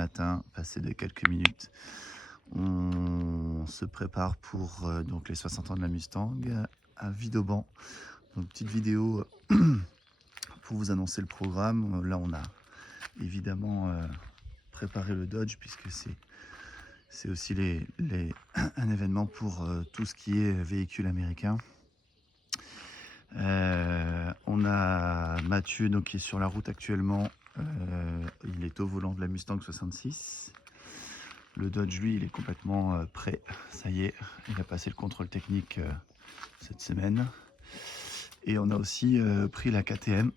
matin, passé de quelques minutes. On se prépare pour donc les 60 ans de la Mustang à Villeauban. Donc petite vidéo pour vous annoncer le programme. Là on a évidemment préparé le Dodge puisque c'est aussi un événement pour tout ce qui est véhicule américain. On a Mathieu donc, qui est sur la route actuellement. Il est au volant de la Mustang 66. Le Dodge, lui, il est complètement prêt. Ça y est, il a passé le contrôle technique cette semaine. Et on a aussi pris la KTM,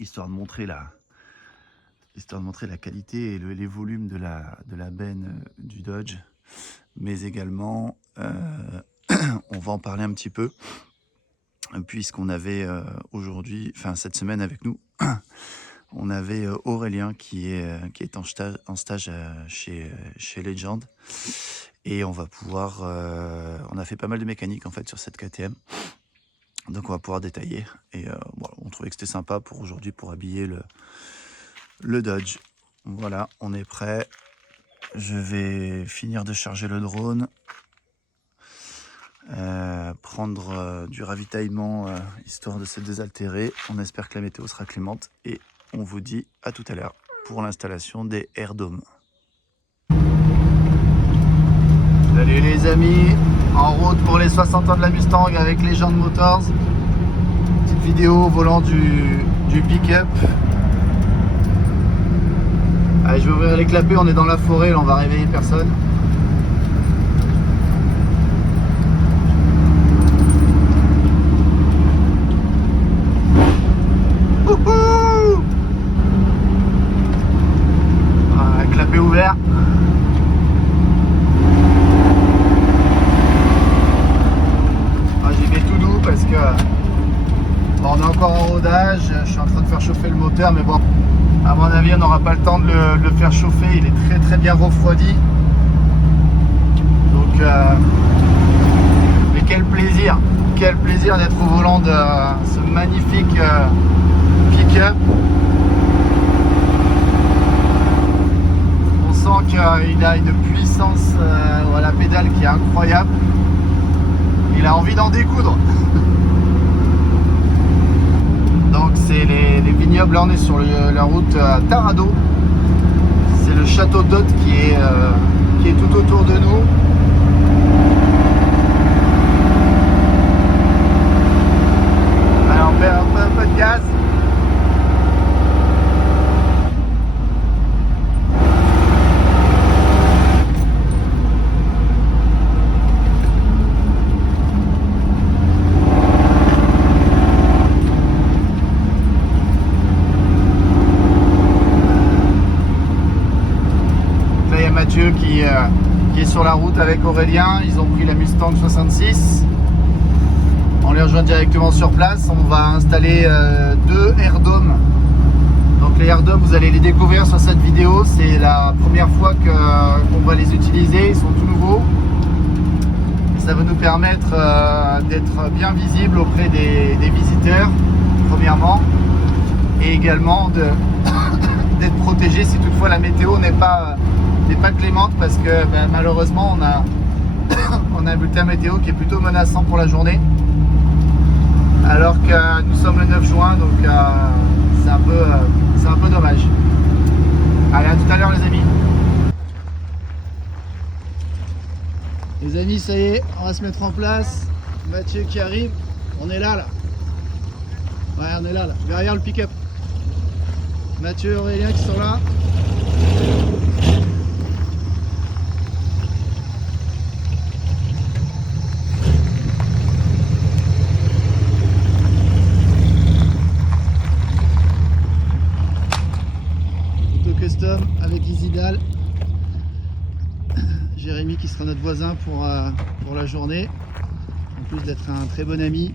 histoire de montrer la qualité et les volumes de la benne du Dodge. Mais également, on va en parler un petit peu, puisqu'on avait cette semaine avec nous, on avait Aurélien qui est en stage chez Legend. Et on va pouvoir... on a fait pas mal de mécanique en fait sur cette KTM. Donc on va pouvoir détailler. Et on trouvait que c'était sympa pour aujourd'hui pour habiller le Dodge. Voilà, on est prêt. Je vais finir de charger le drone. Prendre du ravitaillement histoire de se désaltérer. On espère que la météo sera clémente. Et on vous dit à tout à l'heure pour l'installation des AirDome. Salut les amis, en route pour les 60 ans de la Mustang avec Legend Motors. Petite vidéo au volant du pick-up. Allez, je vais ouvrir les clapets, on est dans la forêt, là on va réveiller personne. Clapet ouvert. J'y vais tout doux parce que on est encore en rodage, je suis en train de faire chauffer le moteur, mais bon, à mon avis on n'aura pas le temps de le faire chauffer, il est très très bien refroidi. Donc mais quel plaisir d'être au volant de ce magnifique pick-up. On sent qu'il a une puissance à la pédale qui est incroyable. Il a envie d'en découdre. Donc c'est les vignobles, là on est sur la route à Tarado. C'est le château d'Hôte qui est tout autour de nous. Alors on fait un peu de gaz. Mathieu qui est sur la route avec Aurélien. Ils ont pris la Mustang 66. On les rejoint directement sur place. On va installer deux AirDome. Donc les AirDome, vous allez les découvrir sur cette vidéo. C'est la première fois qu'on va les utiliser. Ils sont tout nouveaux. Ça va nous permettre d'être bien visible auprès des visiteurs, premièrement, et également d'être protégé si toutefois la météo n'est pas clémente, parce que malheureusement on a un bulletin météo qui est plutôt menaçant pour la journée, alors que nous sommes le 9 juin, donc c'est un peu dommage. Allez, à tout à l'heure les amis. Les amis, ça y est, on va se mettre en place. Mathieu qui arrive, on est là. Ouais, on est là, derrière le pick-up. Mathieu et Aurélien qui sont là. Custom avec Isidal, Jérémy qui sera notre voisin pour la journée, en plus d'être un très bon ami.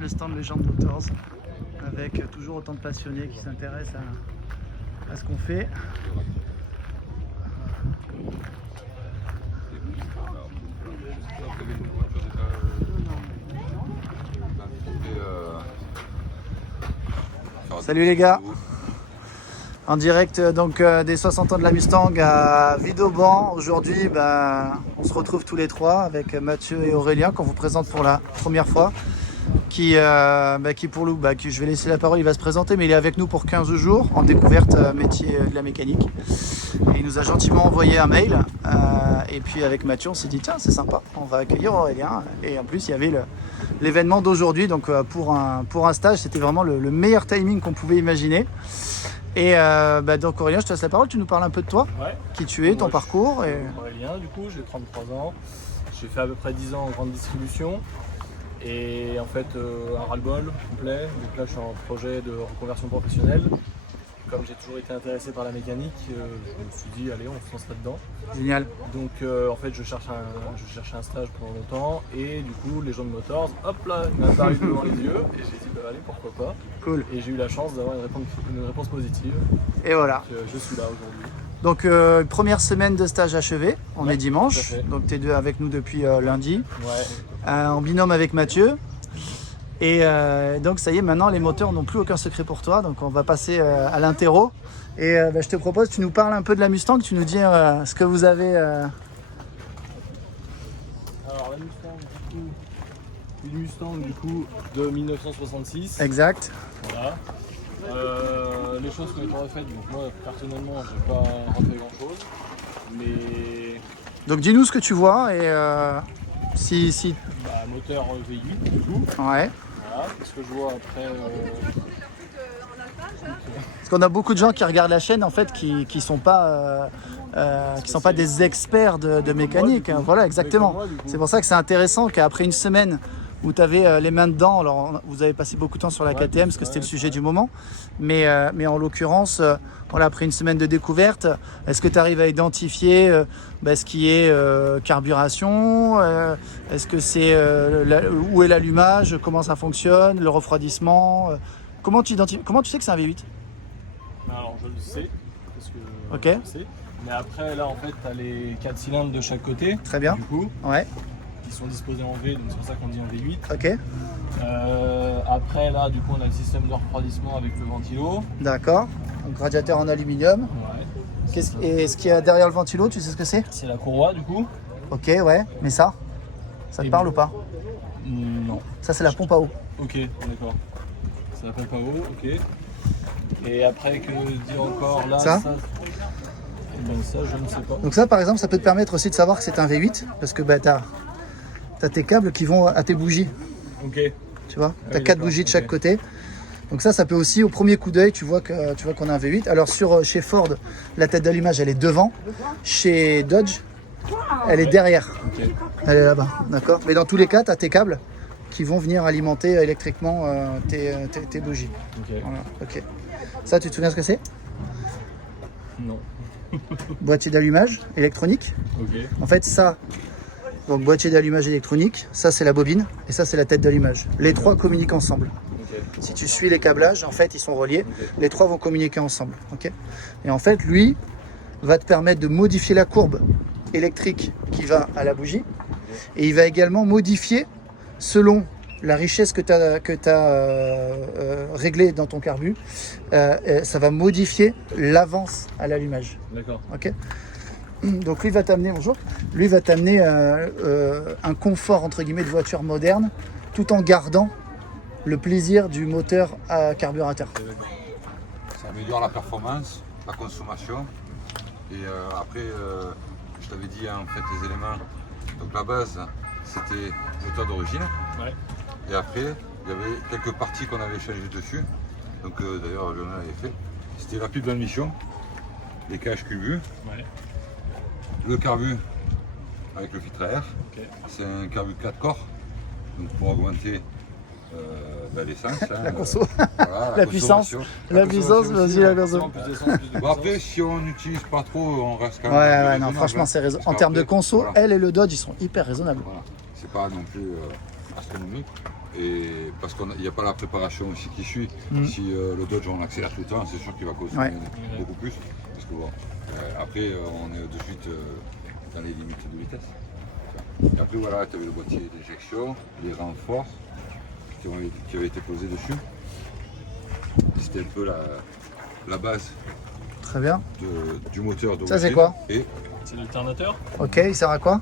le stand Legend Motors avec toujours autant de passionnés qui s'intéressent à ce qu'on fait. Salut les gars, en direct donc des 60 ans de la Mustang à Vidauban. Aujourd'hui on se retrouve tous les trois avec Mathieu et Aurélien qu'on vous présente pour la première fois, qui pour nous, je vais laisser la parole, il va se présenter, mais il est avec nous pour 15 jours en découverte métier de la mécanique. Et il nous a gentiment envoyé un mail et puis avec Mathieu on s'est dit tiens c'est sympa, on va accueillir Aurélien, et en plus il y avait l'événement d'aujourd'hui, donc pour un stage c'était vraiment le meilleur timing qu'on pouvait imaginer. Et donc Aurélien, je te laisse la parole, tu nous parles un peu de toi, qui tu es, ton parcours. Aurélien, du coup j'ai 33 ans, j'ai fait à peu près 10 ans en grande distribution et en fait un ras-le-bol complet, donc là je suis en projet de reconversion professionnelle. Comme j'ai toujours été intéressé par la mécanique, je me suis dit allez on se lance là-dedans. Génial. Donc en fait je cherchais un stage pendant longtemps et du coup Legend Motors, hop là, il m'a apparu devant les yeux et j'ai dit allez pourquoi pas. Cool. Et j'ai eu la chance d'avoir une réponse positive. Et voilà. Donc, je suis là aujourd'hui. Donc première semaine de stage achevée, on est dimanche, donc tu es avec nous depuis lundi, en binôme avec Mathieu. Et donc ça y est, maintenant les moteurs n'ont plus aucun secret pour toi, donc on va passer à l'interro. Et je te propose, tu nous parles un peu de la Mustang, tu nous dis ce que vous avez... Alors la Mustang une Mustang du coup de 1966. Exact. Voilà. Les choses qui ont été refaites, donc moi personnellement j'ai pas refait grand chose, mais... Donc dis-nous ce que tu vois et si... moteur V8 du coup. Ouais. Voilà, qu'est-ce que je vois après Parce qu'on a beaucoup de gens qui regardent la chaîne en fait qui sont pas des experts de mécanique. Moi, Voilà, exactement. Moi, c'est pour ça que c'est intéressant qu'après une semaine où tu avais les mains dedans, alors vous avez passé beaucoup de temps sur la KTM parce que c'était le sujet du moment, mais en l'occurrence, après une semaine de découverte, est-ce que tu arrives à identifier ce qui est carburation, est-ce que c'est où est l'allumage, comment ça fonctionne, le refroidissement, comment tu sais que c'est un V8? Alors je le sais, parce que okay. Je le sais. Mais après là en fait tu as les 4 cylindres de chaque côté. Très bien. Du coup. Ouais. Qui sont disposés en V, donc c'est pour ça qu'on dit un V8. Ok. Après là du coup on a le système de refroidissement avec le ventilo. D'accord. Donc radiateur en aluminium. Ouais. Et ce qu'il y a derrière le ventilo, tu sais ce que c'est? C'est la courroie du coup. Ok, ouais. Mais ça te parle ou pas? Non. Ça c'est la pompe à eau. Ok, d'accord. C'est la pompe à eau, ok. Et après que dire encore là ça je ne sais pas. Donc ça par exemple ça peut te permettre aussi de savoir que c'est un V8 parce que t'as tes câbles qui vont à tes bougies. Ok. Tu vois, t'as 4 bougies de chaque côté. Donc ça peut aussi, au premier coup d'œil, tu vois qu'on a un V8. Alors chez Ford, la tête d'allumage elle est devant. Chez Dodge, elle est derrière. Okay. Elle est là-bas, d'accord. Mais dans tous les cas, tu as tes câbles qui vont venir alimenter électriquement tes bougies. Okay. Voilà, ok. Ça, tu te souviens ce que c'est? Non. Boîtier d'allumage électronique. Okay. En fait, ça, donc boîtier d'allumage électronique, ça c'est la bobine et ça c'est la tête d'allumage. Les trois communiquent ensemble. Okay. Si tu suis les câblages, en fait, ils sont reliés. Okay. Les trois vont communiquer ensemble. Okay. Et en fait, lui va te permettre de modifier la courbe électrique qui va à la bougie. Et il va également modifier selon la richesse que tu as réglée dans ton carbu. Ça va modifier l'avance à l'allumage. D'accord. Ok. Donc lui va t'amener, bonjour, lui va t'amener un confort entre guillemets de voiture moderne, tout en gardant le plaisir du moteur à carburateur. Ça améliore la performance, la consommation. Et après, je t'avais dit en fait les éléments. Donc la base, c'était le moteur d'origine. Ouais. Et après, il y avait quelques parties qu'on avait changées dessus. Donc d'ailleurs, Lionel avait fait. C'était la pipe d'admission, les cages cubu, le carbu avec le filtre à air. Okay. C'est un carbu 4 corps, donc pour augmenter l'essence. La conso, voilà, la puissance, la puissance, vas-y la conso. Bon, après, si on n'utilise pas trop, on reste quand même. Ouais, non, franchement, c'est raisonnable. En termes de conso, voilà. Elle et le Dodge, ils sont hyper raisonnables. Voilà. C'est pas non plus astronomique. Et parce qu'il n'y a pas la préparation aussi qui suit. Si le Dodge on accélère tout le temps, c'est sûr qu'il va consommer beaucoup plus. Parce que bon, après on est de suite dans les limites de vitesse. Et après voilà, tu avais le boîtier d'éjection, les renforts qui avaient été posés dessus. C'était un peu la base. Très bien. Du moteur d'origine. Ça c'est quoi? C'est l'alternateur. Ok, il sert à quoi?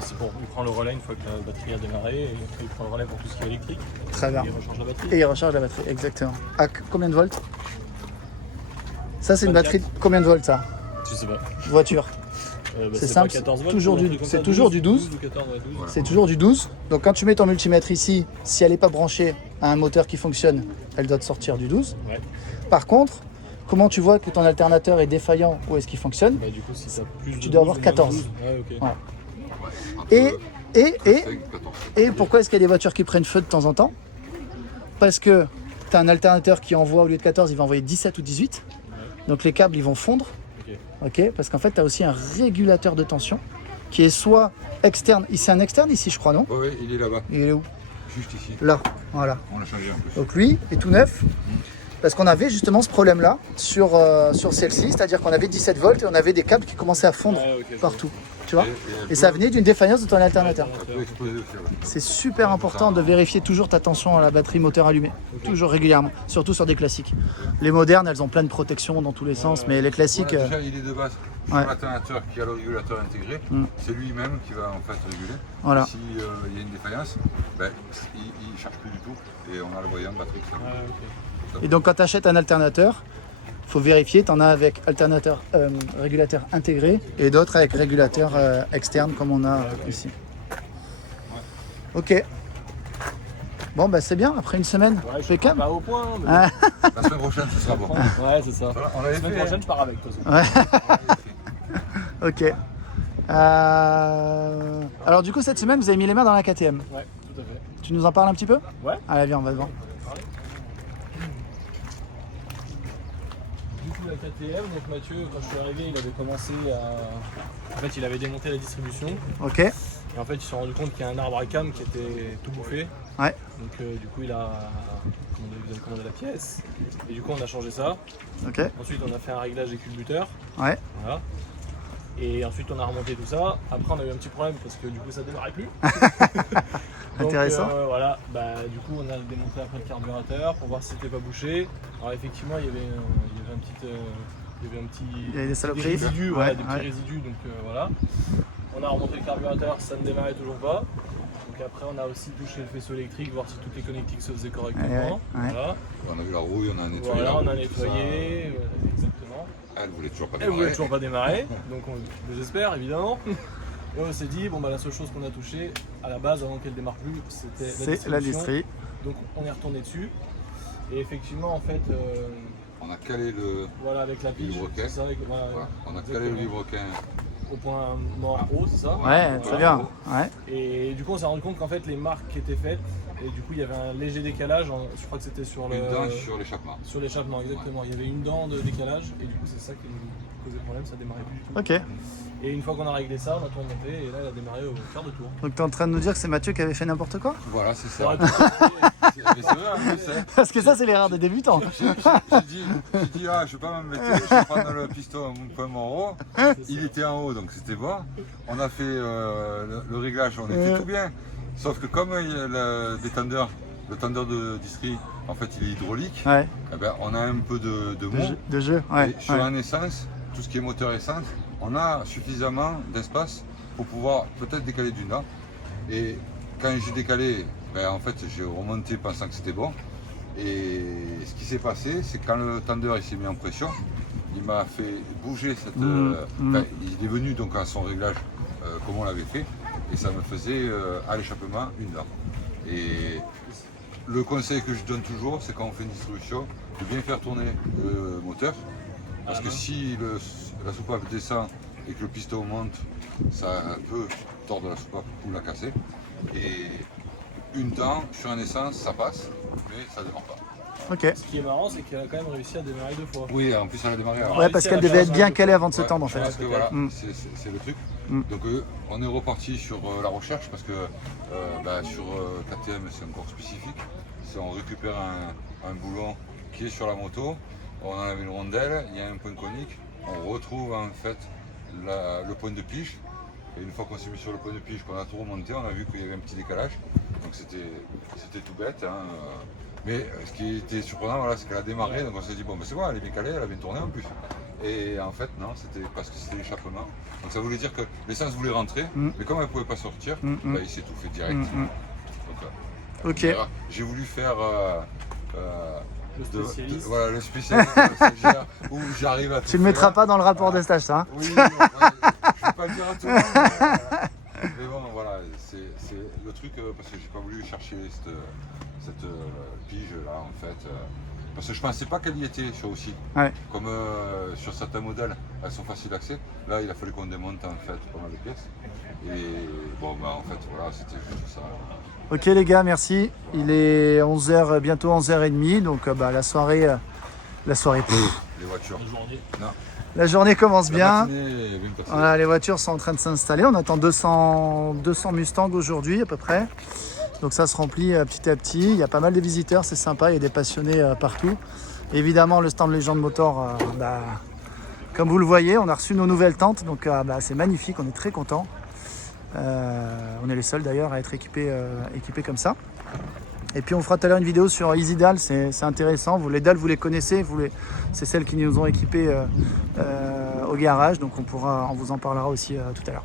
C'est pour il prend le relais une fois que la batterie a démarré et après il prend le relais pour tout ce qui est électrique. Très bien. Et il recharge la batterie. Et il recharge la batterie, exactement. À combien de volts? Ça c'est une 24. batterie de combien de volts ça? Je sais pas. Voiture. C'est simple, pas 14 volts, toujours ou un du- truc comme c'est ça, toujours du 12. ou 14, ouais, 12. C'est toujours du 12. Donc quand tu mets ton multimètre ici, si elle n'est pas branchée à un moteur qui fonctionne, elle doit te sortir du 12. Ouais. Par contre, comment tu vois que ton alternateur est défaillant ou est-ce qu'il fonctionne? Bah, du coup, si t'as plus Tu de dois 12 avoir ou moins de 14. 12. Ouais, ok. Ouais. Et, et, 5, 14. et pourquoi est-ce qu'il y a des voitures qui prennent feu de temps en temps? Parce que tu as un alternateur qui envoie, au lieu de 14, il va envoyer 17 ou 18. Donc les câbles, ils vont fondre. Ok, parce qu'en fait, tu as aussi un régulateur de tension qui est soit externe. C'est un externe ici, je crois, non? Oui, il est là-bas, Il est où? juste ici. Là, voilà. On l'a changé en plus. Donc lui est tout neuf. Parce qu'on avait justement ce problème-là sur celle-ci, c'est-à-dire qu'on avait 17 volts et on avait des câbles qui commençaient à fondre Ouais, ok, je partout. Tu vois? elle Et ça peut- venait d'une défaillance de ton alternateur. Elle peut exploser aussi. Ouais. C'est super important de vérifier toujours ta tension à la batterie moteur allumée. Toujours régulièrement, surtout sur des classiques. Les modernes, elles ont plein de protections dans tous les sens, mais les classiques... Ouais, déjà, il est de base. Sur ouais. l'alternateur qui a le régulateur intégré, c'est lui-même qui va en fait réguler. Voilà. Si il y a une défaillance, ben, il ne charge plus du tout et on a le voyant de batterie. qui s'allume. Ouais, ok. Et donc quand tu achètes un alternateur, il faut vérifier, tu en as avec alternateur régulateur intégré et d'autres avec régulateur externe comme on a ici. Ok. Bon bah c'est bien, après une semaine, Ouais, je suis impeccable. pas au point. Mais Ah. La semaine prochaine, ce sera bon. Ouais, c'est ça. Voilà, on La l'avait semaine fait. prochaine, je pars avec toi. Ok. Alors du coup cette semaine vous avez mis les mains dans la KTM. Ouais, tout à fait. Tu nous en parles un petit peu? Ouais. Allez viens on va devant. Du coup, la KTM, donc Mathieu, quand je suis arrivé, il avait commencé à. En fait, il avait démonté la distribution. Ok. Et en fait, ils se sont rendus compte qu'il y a un arbre à cam qui était tout bouffé. Ouais. Donc, du coup, il a commandé la pièce. Et du coup, on a changé ça. Ok. Ensuite, on a fait un réglage des culbuteurs. Ouais. Voilà. Et ensuite, on a remonté tout ça. Après, on a eu un petit problème parce que du coup, ça démarrait plus. Donc, Intéressant. voilà. Bah, du coup, on a démonté après le carburateur pour voir si c'était pas bouché. Alors, effectivement, il y avait un petit. Il y avait des saloperies. résidus, Ouais, voilà, des petits ouais. résidus. Donc voilà. On a remonté le carburateur, ça ne démarrait toujours pas. Donc après, on a aussi touché le faisceau électrique, voir si toutes les connectiques se faisaient correctement. Ouais, ouais. Voilà. On a vu la rouille, on a nettoyé. Voilà, la on a rouille, tout nettoyé, exactement. ça. Elle voulait toujours pas Elle voulait démarrer. toujours pas démarrer, donc on désespère évidemment. Et on s'est dit, bon bah la seule chose qu'on a touchée à la base avant qu'elle démarre plus, c'était C'est la distribution. distrie. Donc on est retourné dessus. Et effectivement, en fait, On a calé le. voilà, avec la pige, Livre-quin. c'est ça, Voilà, on a calé le exactement. livre-quin. Au point mort haut, c'est ça. Ouais, très bien. Ouais. Et du coup, on s'est rendu compte qu'en fait, les marques qui étaient faites, et du coup, il y avait un léger décalage. Je crois que c'était sur le. Une dent sur l'échappement. Sur l'échappement, exactement. Il y avait une dent de décalage, et du coup, c'est ça qui nous causait problème, ça démarrait plus du tout. Ok. Et une fois qu'on a réglé ça, on a tout remonté, et là, elle a démarré au quart de tour. Donc tu es en train de nous dire que c'est Mathieu qui avait fait n'importe quoi? Voilà, c'est Ça ça. aurait pu passer. Mais c'est vrai, en plus, hein. Parce que ça c'est l'erreur des débutants. J'ai dit, ah, je vais pas m'embêter, je vais prendre le piston point en haut. Il était en haut, donc c'était bon. On a fait le réglage, on était tout bien. Sauf que comme il y a le tendeur de distri, en fait, il est hydraulique, Ouais. eh ben, on a un peu de mou. De jeu. Ouais. Et sur Ouais. un essence, tout ce qui est moteur essence, on a suffisamment d'espace pour pouvoir peut-être décaler d'une dent. Et quand j'ai décalé, ben, en fait, j'ai remonté pensant que c'était bon. Et ce qui s'est passé, c'est que quand le tendeur il s'est mis en pression, il m'a fait bouger cette. Ben, il est venu donc à son réglage comme on l'avait fait, et ça me faisait à l'échappement une dent. Et le conseil que je donne toujours, c'est quand on fait une distribution, de bien faire tourner le moteur. Parce que si la soupape descend et que le piston monte, ça peut tordre la soupape ou la casser. Et une dent sur un essence, ça passe, mais ça ne démarre pas. Ok. Ce qui est marrant, c'est qu'elle a quand même réussi à démarrer 2 fois. Oui, en plus elle a démarré avant. Ouais, parce qu'elle devait être bien calée avant de se tendre en fait. Parce que voilà, Mm. c'est le truc. Donc on est reparti sur la recherche parce que sur KTM c'est encore spécifique. On récupère un boulon qui est sur la moto, on en avait une rondelle, il y a un point conique, on retrouve en fait le point de pige. Et une fois qu'on s'est mis sur le point de pige, qu'on a tout remonté, on a vu qu'il y avait un petit décalage. Donc c'était tout bête. Hein. Mais ce qui était surprenant, voilà, c'est qu'elle a démarré, donc on s'est dit bon, c'est bon, elle est bien calée, elle a bien tourné en plus. Et en fait, non, c'était parce que c'était l'échappement. Donc ça voulait dire que l'essence voulait rentrer, mais comme elle ne pouvait pas sortir, il s'est tout fait direct. Donc, ok. J'ai voulu faire le spécialiste où j'arrive à tout Tu le mettras pas dans le rapport de stage, ça hein? Oui, non, je ne vais pas le dire à tout le monde. Mais bon, voilà, c'est le truc, parce que j'ai pas voulu chercher cette pige là en fait. Parce que je pensais pas qu'elle y était sur aussi. Ouais. Comme sur certains modèles, elles sont faciles d'accès. Là, il a fallu qu'on démonte en fait pas mal de pièces. Et bon, en fait, voilà, c'était juste ça. Ok les gars, merci. Il est 11h, bientôt 11h30, donc la soirée... Les voitures. La journée. Non. La journée commence bien. Matinée, Voilà, les voitures sont en train de s'installer. On attend 200 Mustangs aujourd'hui à peu près. Donc ça se remplit petit à petit. Il y a pas mal de visiteurs, c'est sympa. Il y a des passionnés partout. Évidemment, le stand Legend Motor, comme vous le voyez, on a reçu nos nouvelles tentes. Donc c'est magnifique, on est très contents. On est les seuls d'ailleurs à être équipés comme ça. Et puis on fera tout à l'heure une vidéo sur EasyDAL, c'est intéressant. Les dalles, vous les connaissez, c'est celles qui nous ont équipés au garage. Donc on vous en parlera aussi tout à l'heure.